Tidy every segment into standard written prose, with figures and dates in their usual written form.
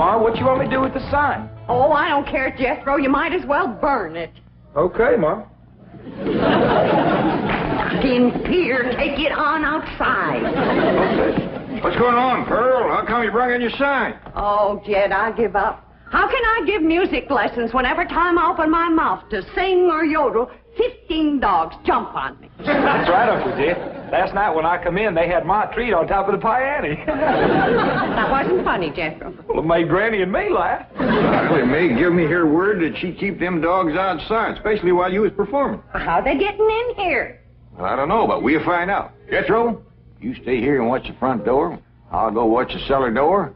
Ma. What you want me to do with the sign? Oh, I don't care, Jethro. You might as well burn it. Okay, Ma. In here, take it on outside. Okay. What's going on, Pearl? How come you brought in your sign? Oh, Jed, I give up. How can I give music lessons when every time I open my mouth to sing or yodel, 15 dogs jump on me? That's right, Uncle Jed. Last night when I come in, they had my treat on top of the piano. That wasn't funny, Jethro. Well, it made Granny and me laugh. Well, it may give me her word that she'd keep them dogs outside, especially while you was performing. How they getting in here? Well, I don't know, but we'll find out. Jethro, you stay here and watch the front door. I'll go watch the cellar door.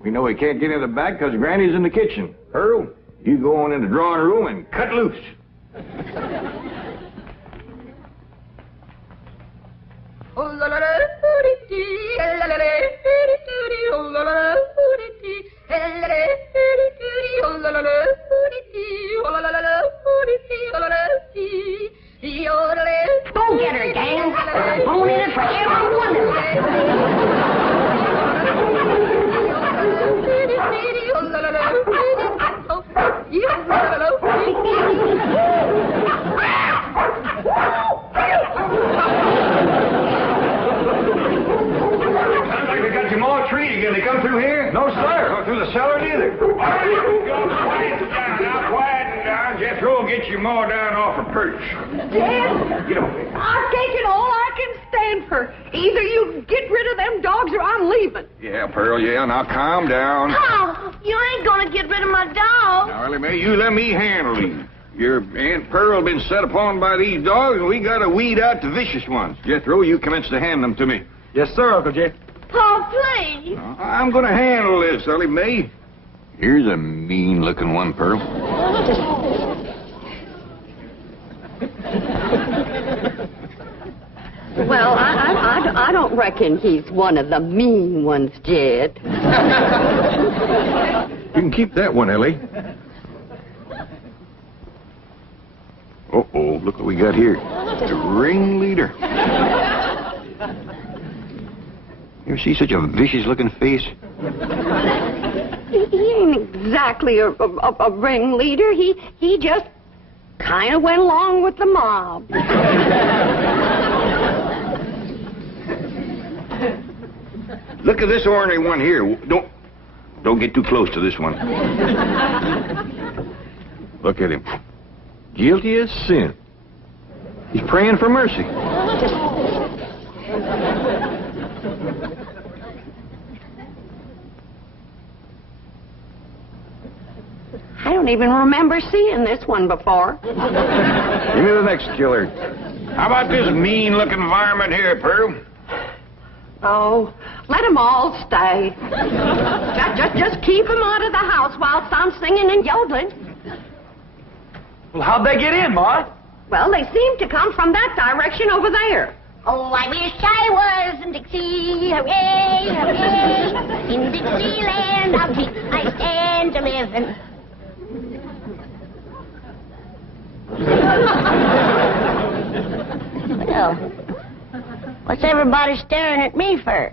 We know he can't get in the back because Granny's in the kitchen. Pearl, you go on in the drawing room and cut loose. Go get her, gang. I'm going in it for every one of Sounds like they got your more treat again. They come through here? No, sir. Go through the cellar neither. Quiet down. Jethro will get you more down off a perch. Dad, Get over there. I've taken all I can stand for. Either you get rid of them dogs or I'm leaving. Yeah, Pearl, yeah. Now calm down. Oh, you ain't gonna get rid of my dog. Now, Elly, May, you let me handle these. Your Aunt Pearl been set upon by these dogs, and we gotta weed out the vicious ones. Jethro, you commence to hand them to me. Yes, sir, Uncle Jed. Oh, please. I'm gonna handle this, Elly May. Here's a mean-looking one, Pearl. Well, I don't reckon he's one of the mean ones, Jed. You can keep that one, Elly. Uh-oh, look what we got here. The ringleader. You ever see such a vicious-looking face? He ain't exactly a ringleader. He just kind of went along with the mob. Look at this ornery one here. Don't get too close to this one. Look at him. Guilty as sin. He's praying for mercy. I don't even remember seeing this one before. Give me the next killer. How about this mean-looking varmint here, Pearl? Oh, let them all stay. Just keep them out of the house whilst I'm singing and yodeling. Well, how'd they get in, Ma? Well, they seem to come from that direction over there. Oh, I wish I was in Dixie, hooray, hooray. In Dixieland, I stand to living. Well, what's everybody staring at me for?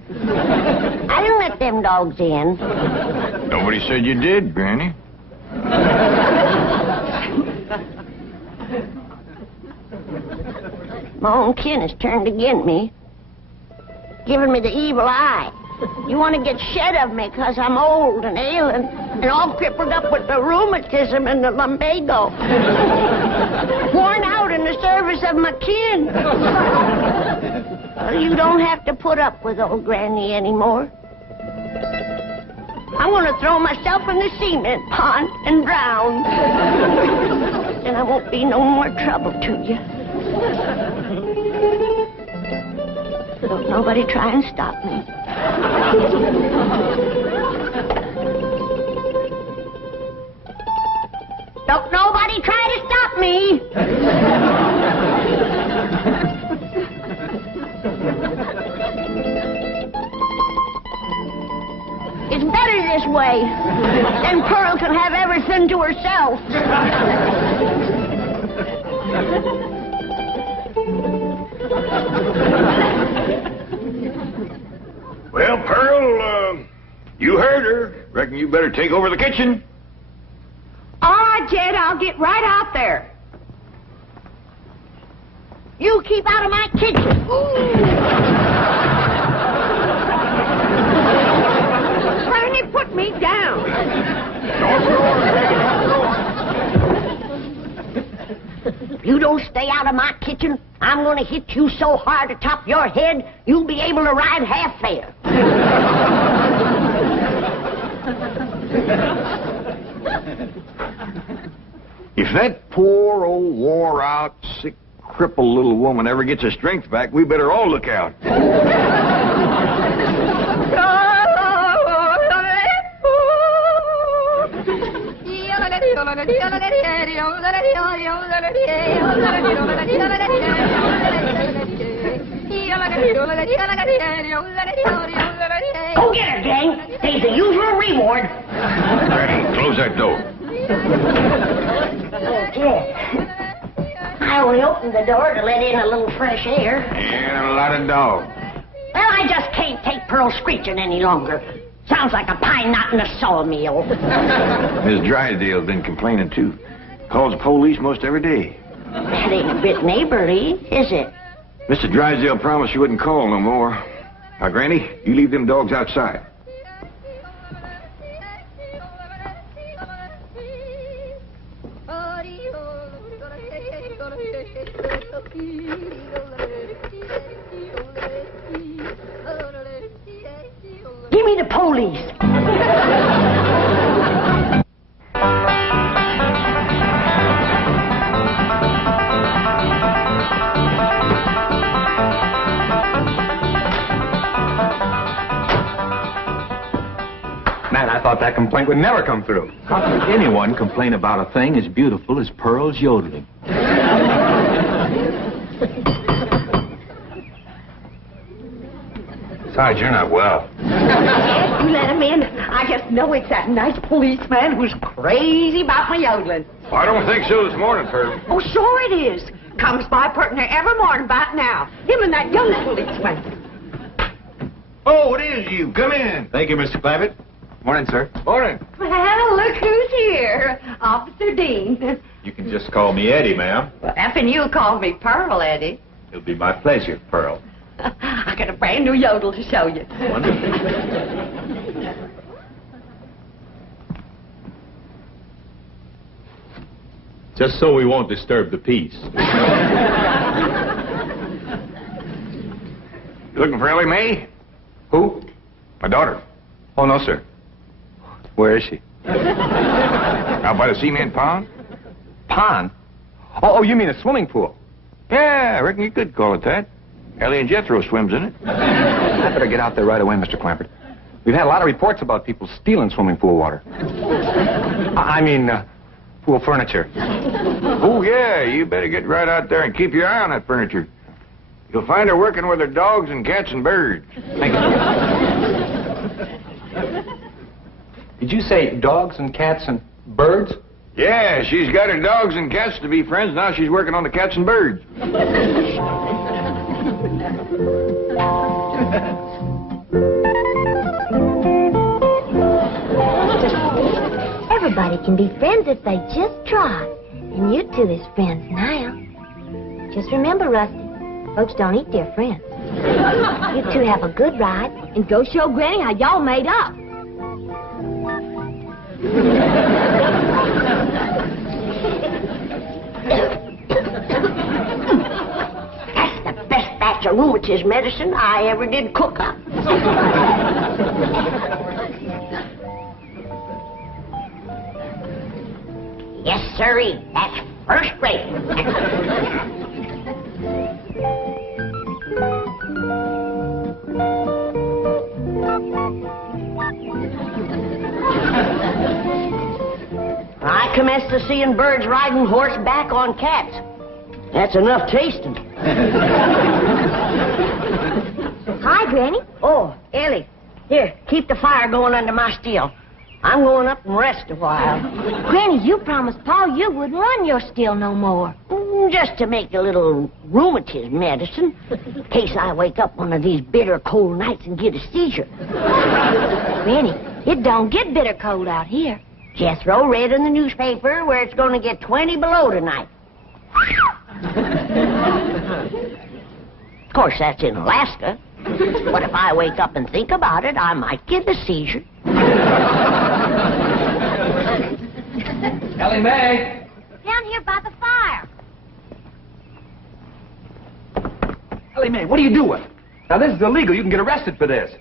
I didn't let them dogs in. Nobody said you did, Granny. My own kin has turned against me, giving me the evil eye. You want to get shed of me because I'm old and ailing and all crippled up with the rheumatism and the lumbago. Worn out in the service of my kin. Well, you don't have to put up with old Granny anymore. I want to throw myself in the cement pond and drown. Then I won't be no more trouble to you. Don't nobody try and stop me. Don't nobody try to stop me. It's better this way. Then Pearl can have everything to herself. Well, Pearl, you heard her. Reckon you better take over the kitchen. All right, Jed, I'll get right out there. You keep out of my kitchen. Granny, put me down. If you don't stay out of my kitchen, I'm going to hit you so hard atop your head, you'll be able to ride half fare. If that poor old wore-out, sick, crippled little woman ever gets her strength back, we better all look out. Go get her, gang. There's the usual reward. Granny, close that door. Okay. I only opened the door to let in a little fresh air. And a lot of dogs. Well, I just can't take Pearl screeching any longer. Sounds like a pine knot in a sawmill. Miss Drysdale's been complaining, too. Calls the police most every day. That ain't a bit neighborly, is it? Mr. Drysdale promised she wouldn't call no more. Now, Granny, you leave them dogs outside. Give me the police. Man, I thought that complaint would never come through. How could anyone complain about a thing as beautiful as Pearl's yodeling? Besides, you're not well. Yes, you let him in. I just know it's that nice policeman who's crazy about my yodeling. I don't think so this morning, Pearl. Oh, sure it is. Comes by pert near every morning about now. Him and that young policeman. Oh, it is you. Come in. Thank you, Mr. Clampett. Morning, sir. Morning. Well, look who's here. Officer Dean. You can just call me Eddie, ma'am. Well, effing you called me Pearl, Eddie. It'll be my pleasure, Pearl. I got a brand new yodel to show you. Wonderful. Just so we won't disturb the peace. You looking for Elly Mae? Who? My daughter. Oh, no, sir. Where is she? Out by the cement pond? Pond? Oh, you mean a swimming pool? Yeah, I reckon you could call it that. Elly and Jethro swims in it. I better get out there right away, Mr. Clampett. We've had a lot of reports about people stealing swimming pool water. I mean, pool furniture. Oh, yeah, you better get right out there and keep your eye on that furniture. You'll find her working with her dogs and cats and birds. Thank you. Did you say dogs and cats and birds? Yeah, she's got her dogs and cats to be friends. Now she's working on the cats and birds. Everybody can be friends if they just try. And you two is friends now. Just remember, Rusty, folks don't eat their friends. You two have a good ride and go show Granny how y'all made up. That's the best batch of rheumatism medicine I ever did cook up. Yes, sirree. That's first rate. I commenced to seeing birds riding horseback on cats. That's enough tasting. Hi, Granny. Oh, Elly, here, keep the fire going under my steel. I'm going up and rest a while. Granny, you promised Pa you wouldn't run your still no more. Just to make a little rheumatism medicine, in case I wake up one of these bitter cold nights and get a seizure. Granny, It don't get bitter cold out here. Jethro read in the newspaper where it's going to get 20 below tonight. Of course, that's in Alaska. But if I wake up and think about it, I might get a seizure. Elly Mae! Down here by the fire. Elly Mae, what are you doing? Now, this is illegal. You can get arrested for this.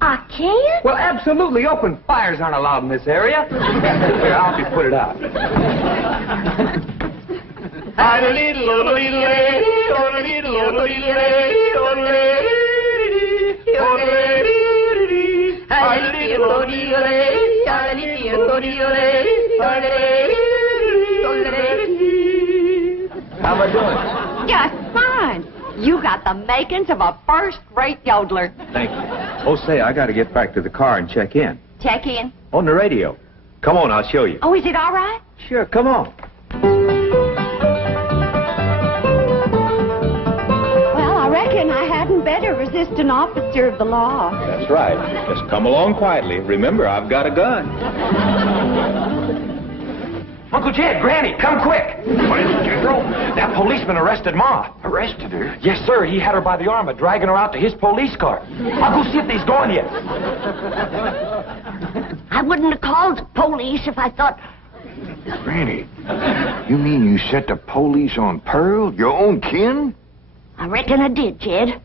I can't? Well, absolutely. Open fires aren't allowed in this area. Here, I'll help you put it out. How am I doing? Just fine. You got the makings of a first-rate yodeler. Thank you. Oh, say, I got to get back to the car and check in. Check in. On the radio. Come on, I'll show you. Oh, is it all right? Sure, come on. Well, I reckon I hadn't better resist an officer of the law. That's right. Just come along quietly. Remember, I've got a gun. Uncle Jed, Granny, come quick. What is it, Jethro? That policeman arrested Ma. Arrested her? Yes, sir. He had her by the arm and dragging her out to his police car. I'll go see if he's gone yet. I wouldn't have called the police if I thought... Granny, you mean you set the police on Pearl, your own kin? I reckon I did, Jed.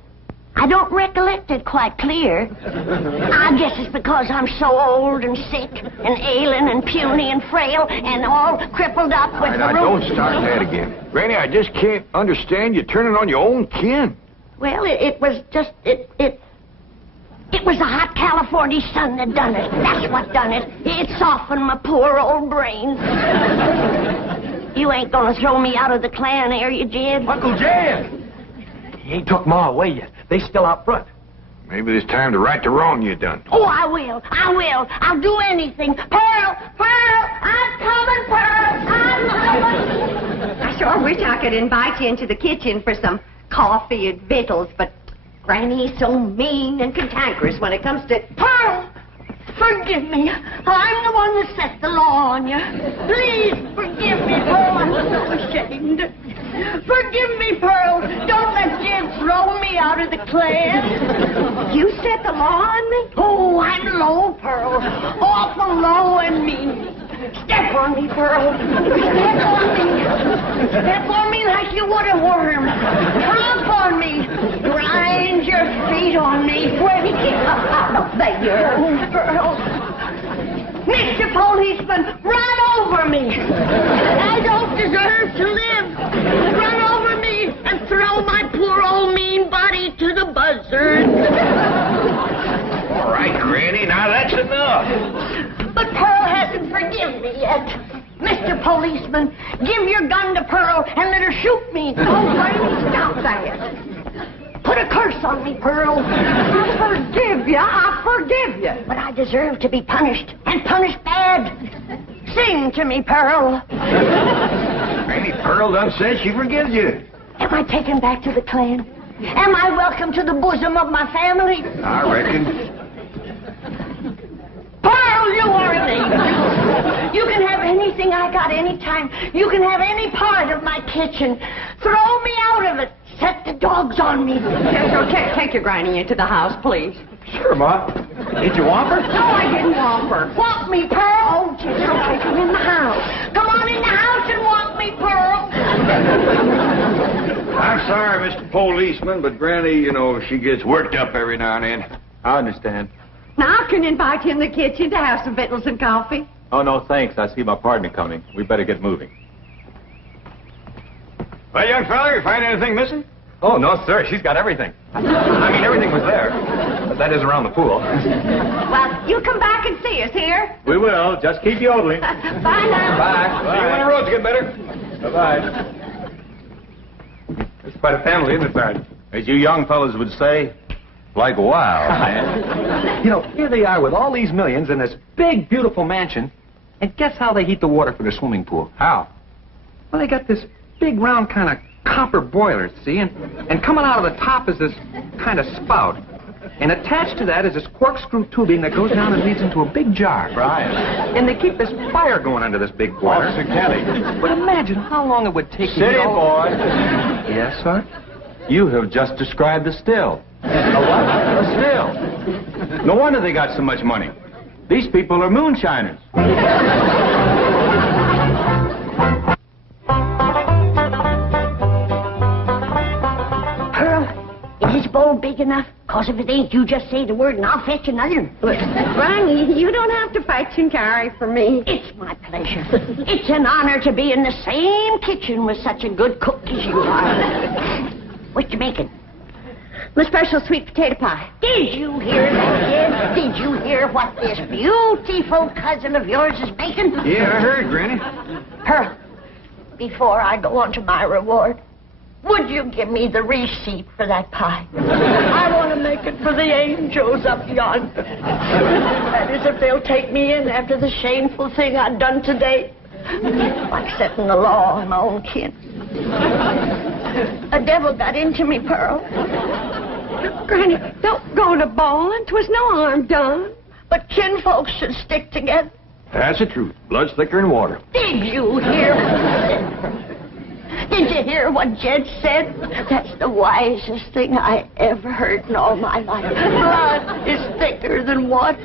I don't recollect it quite clear. I guess it's because I'm so old and sick and ailing and puny and frail and all crippled up with the Now, don't start that again. Granny, I just can't understand you turning on your own kin. Well, it was just... It was the hot California sun that done it. That's what done it. It softened my poor old brain. You ain't gonna throw me out of the clan, are you, Jed? Uncle Jed! He ain't took Ma away yet. They still out front. Maybe it's time to right the wrong you done. Oh, I will. I'll do anything. Pearl! I'm coming, Pearl! I'm coming! I sure wish I could invite you into the kitchen for some coffee and victuals, but Granny's so mean and cantankerous when it comes to... Pearl! Forgive me. I'm the one that set the law on you. Please forgive me, Pearl. I'm so ashamed. Forgive me, Pearl. Don't let Jed throw me out of the clan. You set the law on me? Oh, I'm low, Pearl. Awful low and mean. Step on me, Pearl. Step on me. Step on me like you would a worm. Trump on me. Grind your feet on me. There. Pearl. Mr. Policeman, run over me. I don't deserve to live. Run over me and throw my poor old mean body to the buzzard. All right, Granny, now that's enough. But Pearl hasn't forgiven me yet. Mr. Policeman, give your gun to Pearl and let her shoot me. Oh, Granny, stop that. Put a curse on me, Pearl. I forgive you. But I deserve to be punished, and punished bad. Sing to me, Pearl. Granny, Pearl done said she forgives you. Am I taken back to the clan? Am I welcome to the bosom of my family? I reckon. Pearl, you are an angel. You can have anything I got anytime. You can have any part of my kitchen. Throw me out of it. Set the dogs on me. Yes, take your Granny into the house, please. Sure, Ma. Did you want her? No, I didn't want her. Want me, Pearl? Oh, just take her in the house. Come on in the house and want me, Pearl. I'm sorry, Mr. Policeman, but Granny, you know, she gets worked up every now and then. I understand. Now I can invite you in the kitchen to have some victuals and coffee. Oh, no, thanks. I see my partner coming. We better get moving. Well, young fella, you find anything missing? Oh, no, sir. She's got everything. I mean, everything was there. But that is around the pool. Well, you come back and see us here. We will. Just keep yodeling. Bye now. Bye. See you when the roads get better. Bye-bye. It's quite a family, isn't it, Barrett? As you young fellas would say, like wow. You know, here they are with all these millions in this big, beautiful mansion. And guess how they heat the water for their swimming pool? How? Well, they got this big, round kind of copper boiler, see? And coming out of the top is this kind of spout. And attached to that is this corkscrew tubing that goes down and leads into a big jar. Right. And they keep this fire going under this big boiler. Officer Kelly. But imagine how long it would take to City get all... boy. Yes, sir? You have just described the still. A what? A still. No wonder they got so much money. These people are moonshiners. Pearl, is this bowl big enough? Because if it ain't, you just say the word and I'll fetch another. Granny, you don't have to fetch and carry for me. It's my pleasure. It's an honor to be in the same kitchen with such a good cook as you are. What you making? My special sweet potato pie. Did you hear that, kid? Did you hear what this beautiful cousin of yours is making? Yeah, I heard, Granny. Pearl, before I go on to my reward, would you give me the receipt for that pie? I want to make it for the angels up yonder. That is, if they'll take me in after the shameful thing I've done today. Like setting the law on my own kin. A devil got into me, Pearl. Granny, don't go to bawling. 'Twas no harm done. But kinfolks should stick together. That's the truth. Blood's thicker than water. Did you hear what I said, Pearl? Did you hear what Jed said? That's the wisest thing I ever heard in all my life. Blood is thicker than water.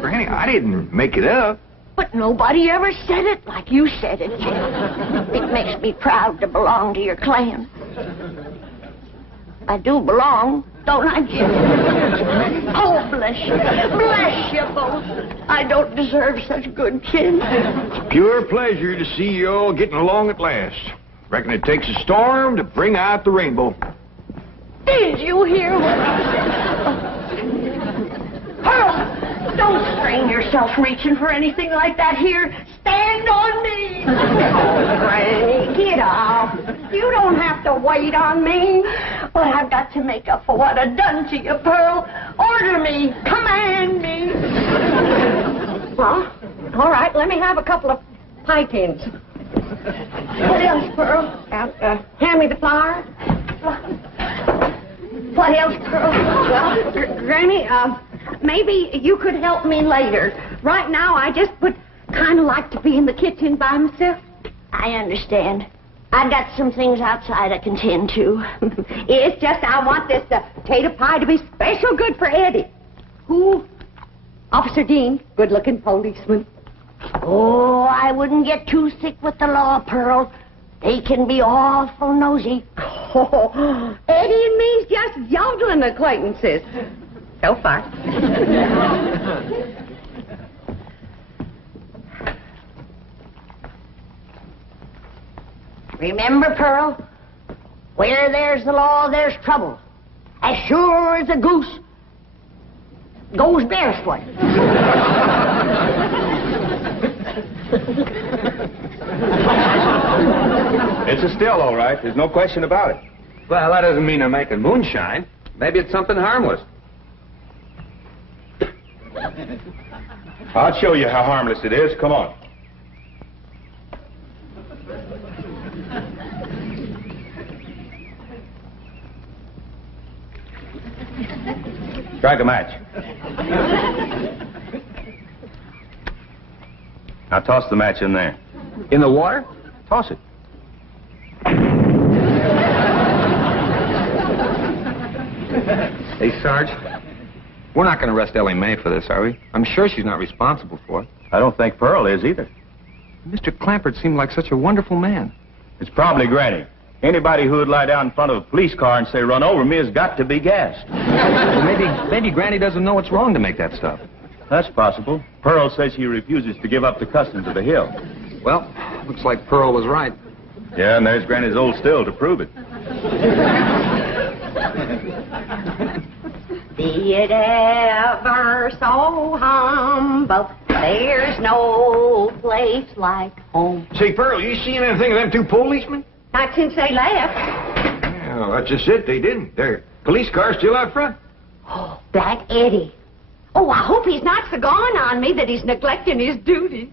Granny, I didn't make it up. But nobody ever said it like you said it, Jed. It makes me proud to belong to your clan. I do belong, don't I, Jed? Oh, bless you. Bless you both. I don't deserve such good kin. Pure pleasure to see you all getting along at last. Reckon it takes a storm to bring out the rainbow. Did you hear what I said? Pearl, don't strain yourself reaching for anything like that here. Stand on me. Oh, Granny, get off. You don't have to wait on me. But I've got to make up for what I've done to you, Pearl. Order me. Command me. Well, all right, let me have a couple of pie tins. What else, Pearl? Hand me the flour. What else, Pearl? Well, Granny, maybe you could help me later. Right now, I just would kind of like to be in the kitchen by myself. I understand. I've got some things outside I can tend to. It's just I want this potato pie to be special good for Eddie. Who? Officer Dean, good-looking policeman. Oh, I wouldn't get too thick with the law, Pearl. They can be awful nosy. Oh, Eddie and me's just yodeling acquaintances. So far. Remember, Pearl, where there's the law, there's trouble. As sure as a goose goes barefoot. It's a still, all right. There's no question about it. Well, that doesn't mean they're making moonshine. Maybe it's something harmless. I'll show you how harmless it is. Come on. Strike a match. Now toss the match in there. In the water? Toss it. Hey, Sarge, we're not going to arrest Elly May for this, are we? I'm sure she's not responsible for it. I don't think Pearl is either. Mr. Clampert seemed like such a wonderful man. It's probably Granny. Anybody who would lie down in front of a police car and say, "Run over me," has got to be gassed. Well, maybe Granny doesn't know it's wrong to make that stuff. That's possible. Pearl says she refuses to give up the custom to the hill. Well, looks like Pearl was right. Yeah, and there's Granny's old still to prove it. Be it ever so humble, there's no place like home. Say, Pearl, you seen anything of them two policemen? Not since they left. Well, that's just it. They didn't. Their police car's still out front. Oh, Black Eddie. Oh, I hope he's not so gone on me that he's neglecting his duty.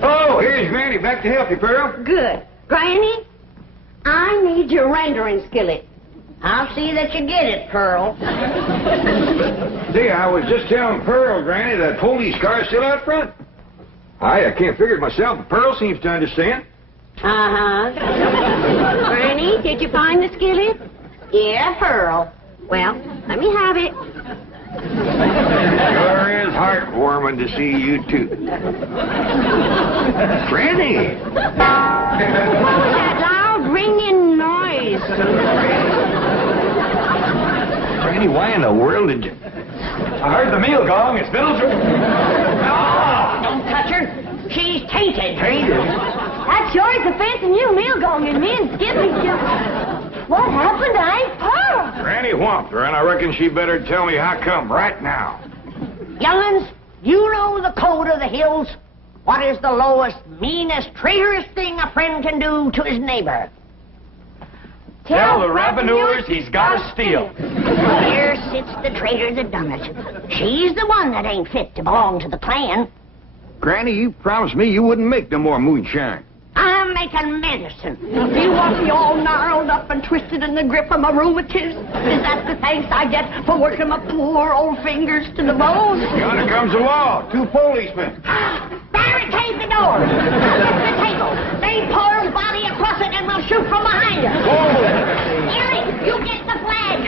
Oh, here's Granny. Back to help you, Pearl. Good. Granny, I need your rendering skillet. I'll see that you get it, Pearl. See, I was just telling Pearl, Granny, that police car's still out front. I can't figure it myself, but Pearl seems to understand. Uh-huh. Granny, did you find the skillet? Yeah, Pearl. Well, let me have it. Sure is heartwarming to see you two. Granny! What was that loud ringing noise? Granny, why in the world did you... I heard the meal gong. It's Middleton. Don't touch her. She's tainted. Tainted? That sure is a fancy new meal going in me and Skippy. What happened to Aunt Pearl? Granny whomped her, and I reckon she better tell me how come right now. Young'uns, you know the code of the hills. What is the lowest, meanest, traitorous thing a friend can do to his neighbor? Tell the revenuers he's got to steal. Here sits the traitor that done it. She's the one that ain't fit to belong to the clan. Granny, you promised me you wouldn't make no more moonshine. I'm making medicine. You want me all gnarled up and twisted in the grip of my rheumatism? Is that the thanks I get for working my poor old fingers to the bone? Yonder comes the law. 2 policemen. Barricade the door. Lift the table. Lay Pearl's body across it and we'll shoot from behind her. Elly, you get the flag.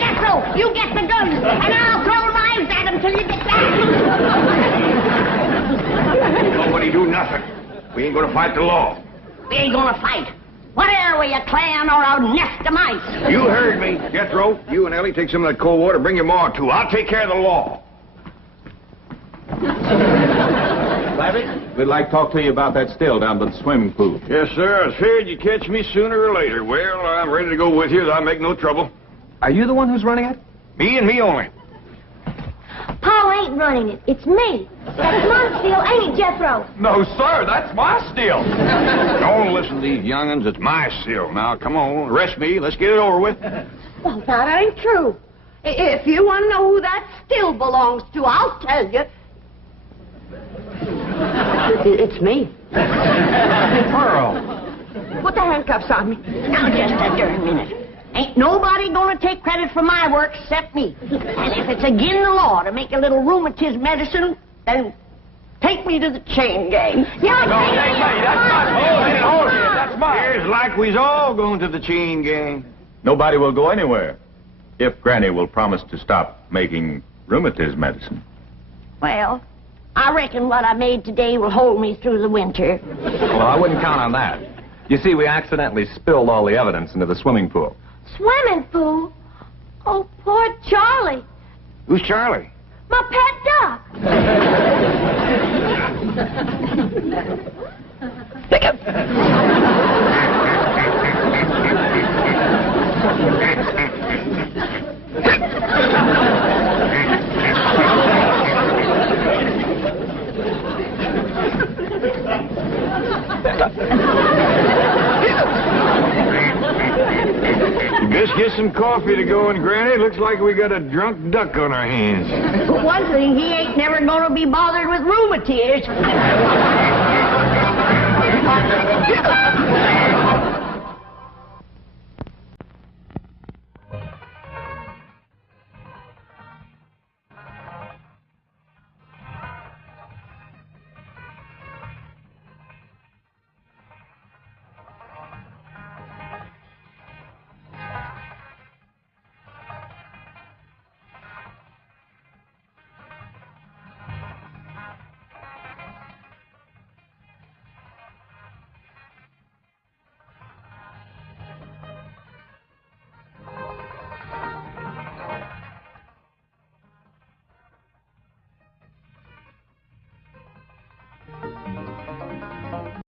Jethro, you get the guns. And I'll throw knives at him till you get back. Nobody do nothing. We ain't gonna fight the law. We ain't gonna fight. What are we, a clan or a nest of mice? You heard me. Jethro, you and Elly take some of that cold water. Bring your ma, too. I'll take care of the law. Larry, we'd like to talk to you about that still down by the swimming pool. Yes, sir. I was feared you'd catch me sooner or later. Well, I'm ready to go with you. I'll make no trouble. Are you the one who's running it? Me and me only. Paul ain't running it. It's me. That's my steal, ain't it, Jethro? No, sir, that's my still. Don't listen to these young'uns. It's my still. Now, come on. Arrest me. Let's get it over with. Well, that ain't true. If you want to know who that still belongs to, I'll tell you. It's me. Pearl. Put the handcuffs on me. Now, just a darn minute. Ain't nobody gonna take credit for my work except me. And if it's agin the law to make a little rheumatism medicine, then take me to the chain gang. Yeah, That's mine. Here's like we's all going to the chain gang. Nobody will go anywhere if Granny will promise to stop making rheumatism medicine. Well, I reckon what I made today will hold me through the winter. Well, I wouldn't count on that. You see, we accidentally spilled all the evidence into the swimming pool. Swimming pool? Oh, poor Charlie. Who's Charlie? My pet duck. Just get some coffee to go in, Granny. Looks like we got a drunk duck on our hands. For one thing, he ain't never gonna be bothered with rheumatiz.